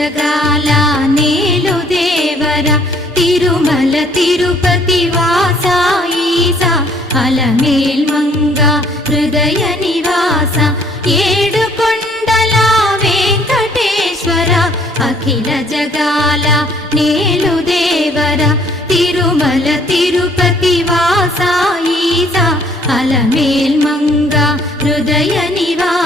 జగాల నేలు దేవర తిరుమల తిరుపతి వాస ఈసా అలమేల్ మంగ హృదయ నివాస ఏడు కొండల వెంకటేశ్వర అఖిల జగాల నేలు దేవర తిరుమల తిరుపతి వాస ఈసా అలమేల్ మంగ హృదయ నివాస